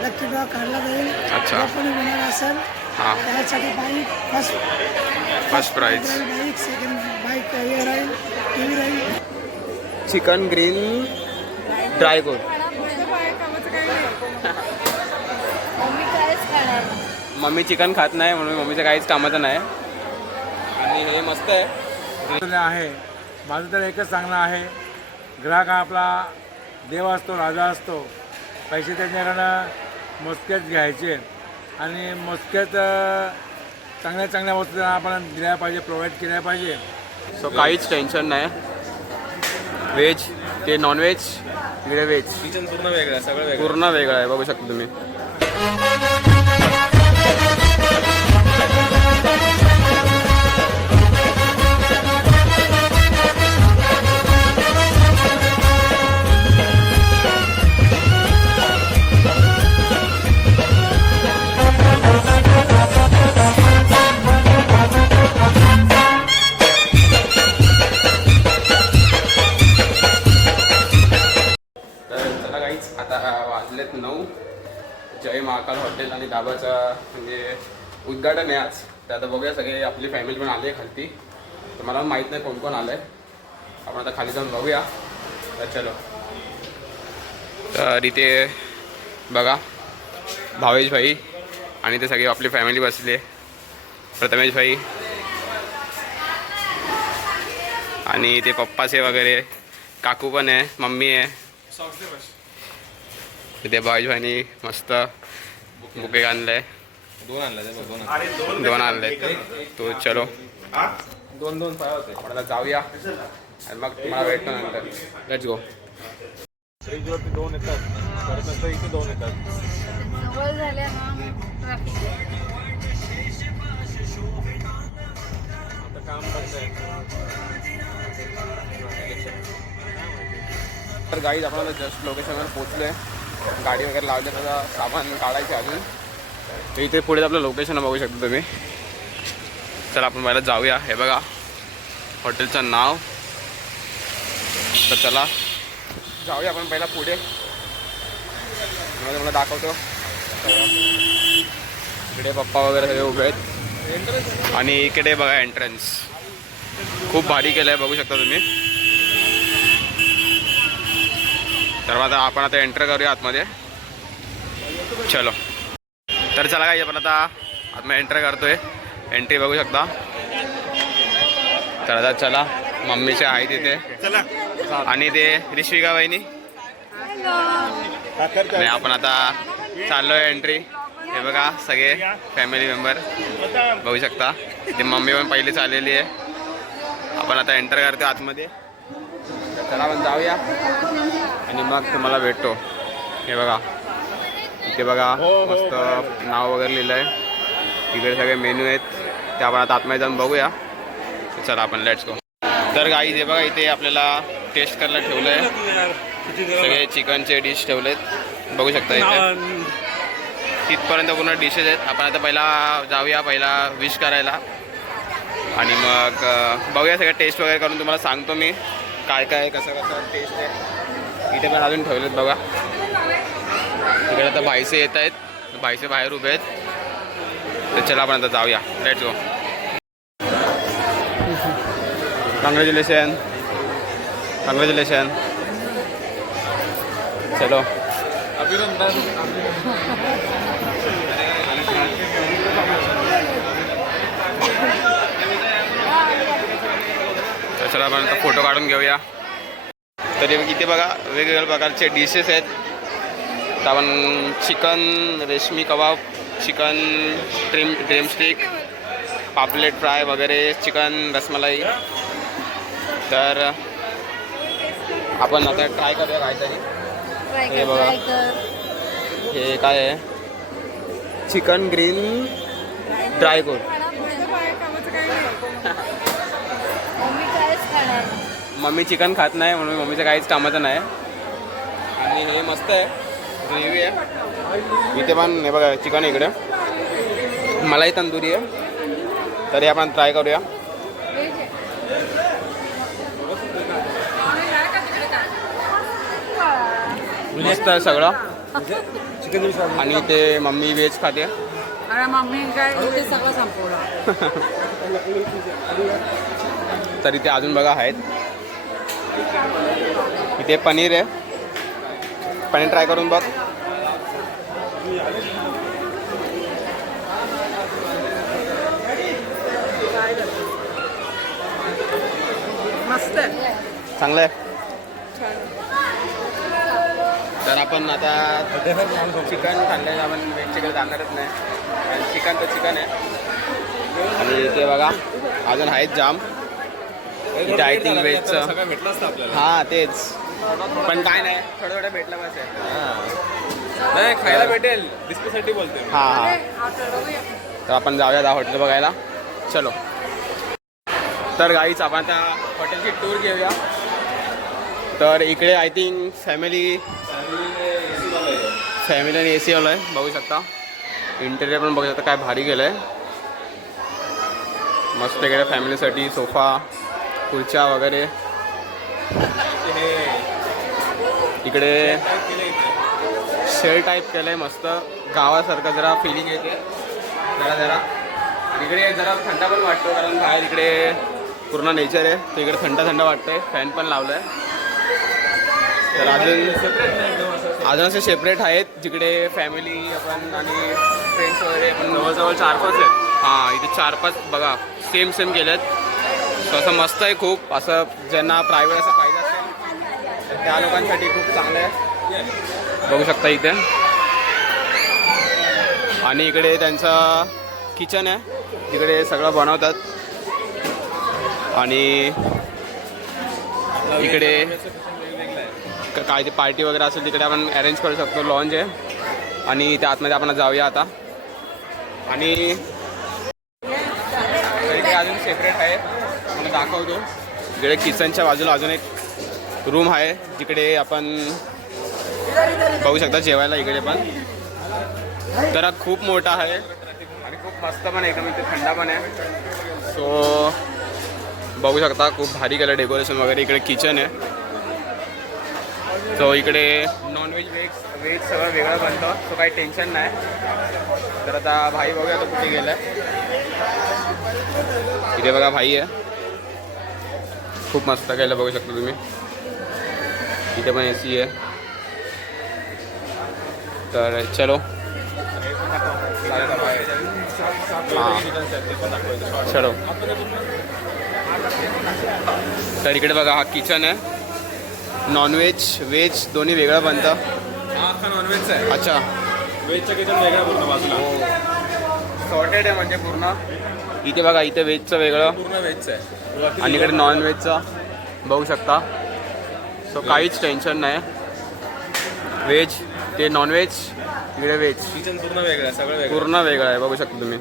Lucky draw काढला जाईल. अच्छा. जो कोणी विनर असेल हां, त्यासाठी bike first prize. Bike, second bike हे राहील, टीव्ही राहील. Chicken green dry coat. Mummy chicken खात नाही म्हणून मम्मीचं काहीच कामाचं नाही. आणि हे मस्त आहे. माझं तर एकच सांगणं आहे, ग्राहक हा आपला देव असतो, राजा असतो. पैसे त्यांच्याकडनं मोजकेच घ्यायचे आणि मोजकेच चांगल्या चांगल्या वस्तू त्यांना आपण दिल्या पाहिजे, प्रोव्हाइड केल्या पाहिजे. सो काहीच टेन्शन नाही. व्हेज ते नॉनव्हेज, इकडे व्हेज. किचन पूर्ण वेगळं आहे, सगळं वेगळं. पूर्ण वेगळं आहे, बघू शकता तुम्ही. आता वाजलेत 9. जय महाकाल हॉटेल आणि ढाबाचं म्हणजे उद्घाटन आहे आज. तर आता बघूया, सगळे आपली फॅमिली पण आली आहे खालती. तर मला माहीत नाही कोण कोण आलं आहे. आपण आता खाली जाऊन बघूया. तर चलो. तर इथे बघा भावेश भाई आणि ते सगळे आपली फॅमिली बसली आहे. प्रथमेश भाई आणि ते पप्पाचे वगैरे, काकू पण आहे, मम्मी आहे. इथे भावेश भाईनी मस्त बुके आणले. दोन आणलं, दोन आणले. तो चलो दोन पाय होते. आपण आता जाऊया आणि मग तुम्हाला भेटतो नंतर. Let's go. फ्रीजवरती 2 येतात, परत नंतर इथे 2 येतात. आता काम करतंय. तर गाईज आपण आता जस्ट लोकेशनवर पोहोचलो आहे. गाडी वगैरे लावले, त्याचा सामान काढायचे अजून. तर इथे पुढे आपलं लोकेशन बघू शकता तुम्ही. चला आपण पहिला जाऊया. हे बघा हॉटेलचं नाव. तर चला जाऊया आपण पहिला पुढे. तुम्हाला दाखवतो. इकडे पप्पा वगैरे सगळे उभे आहेत आणि इकडे बघा एंट्रन्स खूप भारी केलं आहे, बघू शकता तुम्ही. तर आता आपण आता एंटर करूया आतमध्ये. चलो. तर चला काय आपण आता आतमध्ये एंटर करतोय. एंट्री बघू शकता. तर आता चला, मम्मीचे आहे तिथे आणि ते रिश्विका वहिनी आणि आपण आता चाललो आहे एंट्री. हे बघा सगळे फॅमिली मेंबर बघू शकता. ते मम्मी पण पहिलीच आलेली आहे. आपण आता एंटर करतो आतमध्ये. तर चला आपण जाऊया आणि मग तुम्हाला भेटतो. हे बघा इथे बघा मस्त नाव वगैरे लिहिलं आहे. इकडे सगळे मेन्यू आहेत, ते आपण आता आतमध्ये जाऊन बघूया. चला आपण लेट्स गो. तर गाईज हे बघा इथे आपल्याला टेस्ट करायला ठेवलं आहे. सगळे चिकनचे डिश ठेवलेत, बघू शकता. इथे तिथपर्यंत पूर्ण डिशेस आहेत. आपण आता पहिला जाऊया, पहिला विश करायला आणि मग बघूया सगळं टेस्ट वगैरे करून तुम्हाला सांगतो मी काय काय कसं कसं टेस्ट आहे. इथे पण अजून ठेवलेत बघा. तिकडे आता भाईसे येत आहेत, भाईसे बाहेर उभे आहेत. तर चला आपण आता जाऊया. Let's go. कॉंग्रॅच्युलेशन. कॉंग्रॅच्युलेशन. चलो. अभिनंदन. तर चला आपण आता फोटो काढून घेऊया. तरी इथे बघा वेगवेगळ्या प्रकारचे डिशेस आहेत. तर आपण चिकन रेशमी कबाब, चिकन ड्रीम स्टिक, पापलेट फ्राय वगैरे, चिकन रसमलाई. तर आपण आता ट्राय करूया काहीतरी. हे बघा हे काय आहे, chicken green dry coat. Mummy chicken खात नाही म्हणून मम्मीचं काहीच कामाचं नाही. आणि हे मस्त आहे, ग्रेव्ही आहे. इथे पण हे बघा चिकन इकडे, मलाई तंदुरी आहे. तर हे आपण ट्राय करूया. मस्त आहे सगळं. आणि ते मम्मी व्हेज खाते. अरे मम्मी काय ते सगळं संपवलं. तर इथे अजून बघा आहेत. इथे पनीर आहे. पनीर ट्राय करून बघ. मस्त आहे. चांगलं आहे. तर आपण आता चिकन खाल्लं, आपण व्हेजच्याकडे जाणारच नाही, कारण चिकन तर चिकन आहे. आणि ते बघा अजून आहेत जाम. इथे आय थिंक व्हेजचं सगळं भेटलं असतं आपल्याला. हां तेच, पण काय नाही, थोडं थोडं भेटलं बस आहे. नाही खायला भेटेल, डिस्प्लेसाठी बोलतोय. हां हां. तर आपण जाऊया त्या हॉटेल बघायला. चलो. तर गाईच आपण आता हॉटेलची टूर घेऊया. तर इकडे आय थिंक फॅमिली आणि ए सी वाला आहे. बघू शकता इंटेरियर पण बघू शकता, काय भारी केलं आहे. मस्त इकडे फॅमिलीसाठी सोफा, खुर्च्या वगैरे. इकडे शेल टाईप केलं आहे, मस्त गावासारखं जरा फिलिंग येते जरा. इकडे जरा थंड पण वाटतो, कारण बाहेर इकडे पूर्ण नेचर आहे, तर इकडे थंड वाटतंय. फॅन पण लावलं आहे. तर अजून असे सेपरेट आहेत जिकडे फॅमिली आपण आणि फ्रेंड्स वगैरे पण जवळजवळ 4-5 आहेत. हां इथे 4-5 बघा सेम केलेत. सो असं मस्त आहे खूप. असं ज्यांना प्रायव्हेट असं पाहिजे असेल तर त्या लोकांसाठी खूप चांगलं आहे. बघू शकता इथे. आणि इकडे त्यांचं किचन आहे, तिकडे सगळं बनवतात. आणि इकडे काय ते पार्टी वगैरे असेल तिकडे आपण अरेंज करू शकतो. लॉन्ज आहे आणि त्या आतमध्ये आपण जाऊया आता. आणि इकडे अजून सेपरेट आहे, मला दाखवतो. इकडे किचनच्या बाजूला अजून एक रूम आहे जिकडे आपण बघू शकता जेवायला. इकडे पण जरा खूप मोठा आहे आणि खूप मस्त पण आहे, एकदम इथे थंडा पण आहे. सो बघू शकता खूप भारी केलं डेकोरेशन वगैरे. इकडे किचन आहे. सो इकडे नॉनव्हेज व्हेज सगळं वेगळं बनतं, सो काही टेन्शन नाही. तर आता भाई बघूया तो कुठे गेला आहे. इथे बघा भाई आहे, खूप मस्त केलं बघू शकता तुम्ही. इथे पण ए सी आहे. तर चलो चलो. तर इकडे बघा हा किचन आहे. नॉनव्हेज व्हेज दोन्ही वेगळं बनतं. हा अख्खा नॉनव्हेजचा आहे. अच्छा. व्हेजचं किचन वेगळं पूर्ण बाजूला. सॉर्टेड आहे म्हणजे पूर्ण. इथे बघा इथे व्हेजचं वेगळं पूर्ण व्हेजचं आहे आणि इकडे नॉनव्हेजचं बघू शकता. सो काहीच टेन्शन नाही. व्हेज ते नॉनव्हेज, इकडे व्हेज. किचन पूर्ण वेगळं आहे, सगळं वेगळं. पूर्ण वेगळं आहे बघू शकता तुम्ही.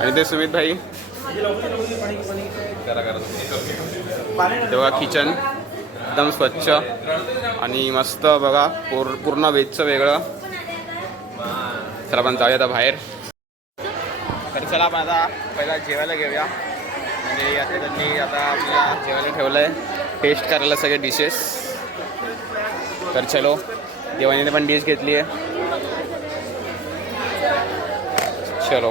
आणि ते सुमित भाई तेव्हा किचन एकदम स्वच्छ आणि मस्त बघा. पूर्ण व्हेजचं वेगळं. चला आपण जाऊया आता बाहेर. तर चला आपण आता पहिला जेवायला घेऊया. म्हणजे आता त्यांनी आता आपल्याला जेवायला ठेवलं आहे टेस्ट करायला सगळे डिशेस. तर चलो. देवानीने पण डिश घेतली आहे. चलो.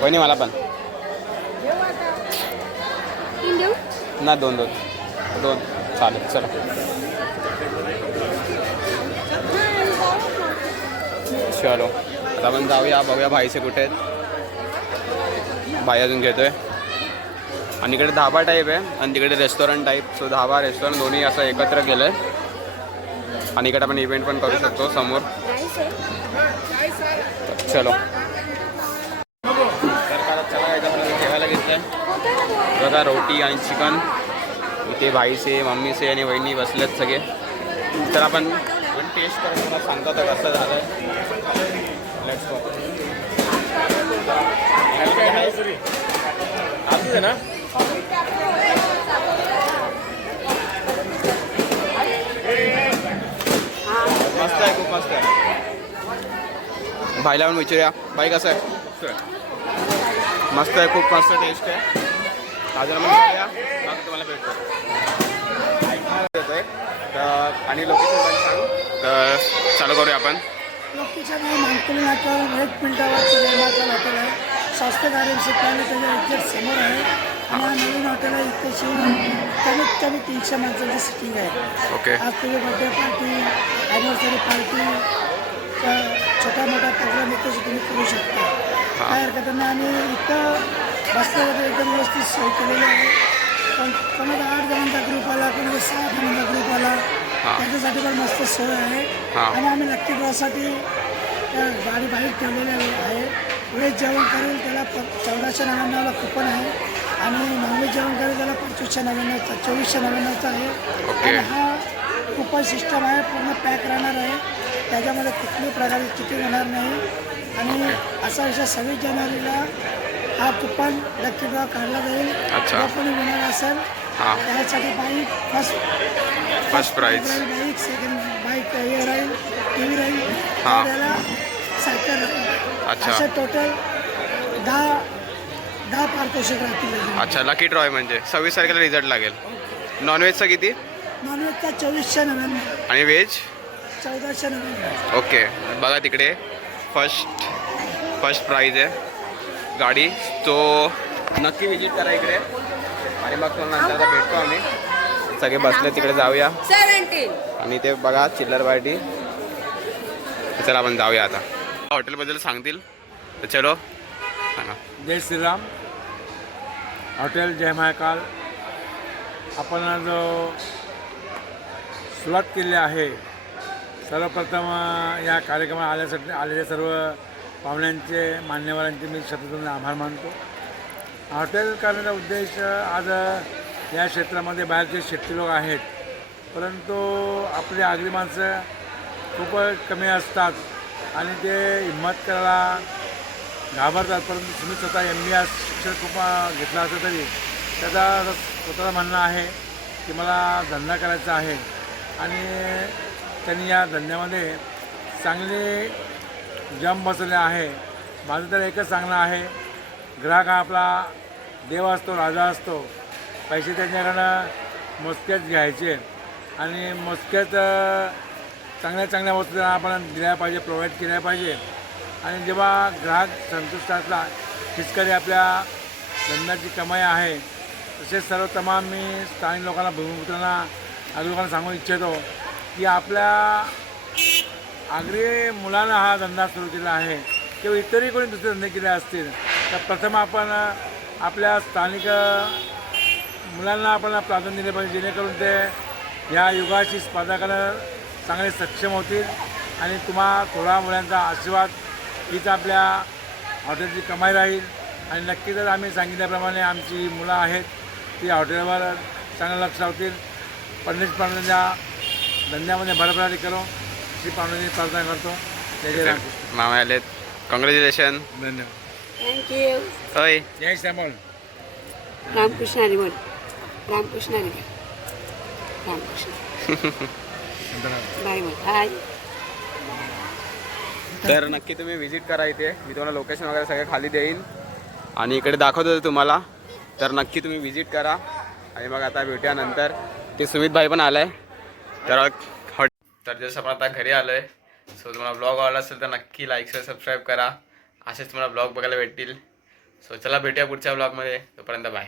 वहिनी मला पण ना दोन चालेल. चला चलो आता आपण जाऊया, बघूया भाईचे कुठे आहेत. भाई अजून घेतोय. आणि इकडे धाबा टाईप आहे आणि तिकडे रेस्टॉरंट टाईप. सो धाबा रेस्टॉरंट दोन्ही असं एकत्र केलं आहे. आणि इकडे आपण इव्हेंट पण करू शकतो समोर. चलो. जेवायला घेतलं बघा रोटी आणि चिकन. इथे भाईचे मम्मीचे आणि वहिनी बसलेत सगळे. तर आपण टेस्ट करून मला सांगतो तर कसं झालं. Let's go. असंच आहे ना. आहे, खूप मस्त आहे. भाईला पण विचारूया, भाई कसं आहे? मस्त आहे, खूप मस्त टेस्ट आहे. अजून मग जाऊया, मग तुम्हाला भेटतो. तर आणि लोकेशन पण सांग, तर चालू करूया आपण. लोकेशन आहे मानकुली नाक्यावर 1 मिनिटावर निर्माण हॉटेल आहे. स्वास्थ्य कार्य शिकवायला त्याच्या एक्झॅक्ट समोर आहे. आणि हा नवीन हॉटेल आहे. इथे कमीत कमी 300 माणसांची सिटिंग आहे. ओके. आज तुझी बर्थडे पार्टी, ॲनिव्हर्सरी पार्टी, छोटा मोठा प्रोग्राम इथे तुम्ही करू शकता. काय हरकत नाही. आणि इथं बसल्यावर एकदम व्यवस्थित सोय केलेली आहे. पण कोणाचा 8 जणांचा ग्रुप आला, कोणाचा 6 जणांचा ग्रुप आला, त्याच्यासाठी पण मस्त सोय आहे. आणि आम्ही लक्की ड्रॉसाठी गाडी बाहेर ठेवलेली आहे. व्हेज जेवण करेल त्याला 1499ला कुपन आहे. आणि नॉनव्हेज जेवण करेल त्याला 2599चा 2499चा आहे. आणि हा कुपन सिस्टम आहे, पूर्ण पॅक राहणार आहे. त्याच्यामध्ये कुठल्याही प्रकारची चिटिंग होणार नाही. आणि असा विषय 26 जानेवारीला हा कुपन लक्की ड्रॉ काढला जाईल. जो कोणी विनर असेल त्यासाठी bike first prize bike, second bike हे राहील, टी व्ही राहील, त्याला सायकल राहील. असे टोटल 10 पारितोषिक राहतील. अच्छा, लकी ड्रॉ आहे म्हणजे 26 तारखेला रिझल्ट लागेल. नॉनव्हेजचा किती? नॉनव्हेजचा 2499 आणि व्हेज 1499. ओके. बघा तिकडे फर्स्ट प्राईज आहे गाडी, तो नक्की विजिट करा इकडे. आणि मग नंतर भेटतो आम्ही सगळे बसले तिकडे, जाऊया. 17. आणि ते बघा चिल्लर पार्टी. चला आपण जाऊया आता. हॉटेलबद्दल सांगतील तर चलो सांगा. जय श्रीराम. हॉटेल जय महाकाल आपण जो सुरुवात केली आहे. सर्वप्रथम या कार्यक्रमात आलेल्या सर्व पाहुण्यांचे, मान्यवरांचे मी शतशः आभार मानतो. हॉटेल करण्याचा उद्देश, आज या क्षेत्रामध्ये बाहेरचे शेट्टी लोक आहेत, परंतु आपली आगरी माणसं खूप कमी असतात आणि ते हिंमत करायला घाबरतात. परंतु तुम्ही स्वतः MBA शिक्षण खूप घेतला असं तरी त्याचा स्वतःला म्हणणं आहे की मला धंदा करायचा आहे. आणि त्यांनी या धंद्यामध्ये चांगले जम बसवले आहे. माझं तर एकच सांगणं आहे, ग्राहक हा आपला देव असतो, राजा असतो. पैसे त्यांच्याकडनं मोजकेच घ्यायचे आणि मोजकेच चांगल्या वस्तू आपण दिल्या पाहिजे, प्रोव्हाइड केल्या पाहिजे. आणि जेव्हा ग्राहक संतुष्ट असला, हिचकरी आपल्या धंद्याची कमाई आहे. तसेच सर्व तमाम मी स्थानिक लोकांना, भूमिपुत्रांना, आगरी लोकांना सांगू इच्छितो की आपल्या आगरी मुलांना हा धंदा सुरू केला आहे किंवा इतरही कोणी दुसरे धंदे केले असतील तर प्रथम आपण आपल्या स्थानिक मुलांना आपण प्राधान्य दिले पाहिजे, जेणेकरून ते ह्या युगाशी स्पर्धा करायला चांगले सक्षम होतील. आणि तुम्हा थोडा मुलांचा आशीर्वाद हीच आपल्या हॉटेलची कमाई राहील. आणि नक्कीच आम्ही सांगितल्याप्रमाणे आमची मुलं आहेत ती हॉटेलवर चांगलं लक्ष लावतील. पांडुरंगाच्या धंद्यामध्ये भरभराटी करो अशी पांडुरंगाची प्रार्थना करतो. जय जय रामकृष्ण. मामा आलेत, कॉंग्रॅच्युलेशन. धन्यवाद. थँक्यू. होय. जय श्यामल. रामकृष्ण हरी बोल. रामकृष्ण हरी बोल. रामकृष्ण. बाय बोल. हाय. तर नक्की तुम्ही व्हिजिट करा इथे. मी तुम्हाला लोकेशन वगैरे सगळं खाली देईन आणि इकडे दाखवतो तुम्हाला. तर नक्की तुम्ही व्हिजिट करा. आणि मग आता भेटूया नंतर. ते सुमित भाई पण आलाय. तर जसं आपण आता घरी आलोय, सो तुम्हाला ब्लॉग आवडला असेल तर नक्की लाईक शेअर सबस्क्राईब करा. असेच तुम्हाला ब्लॉग बघायला भेटतील. सो चला भेटूया पुढच्या ब्लॉगमध्ये. तोपर्यंत बाय.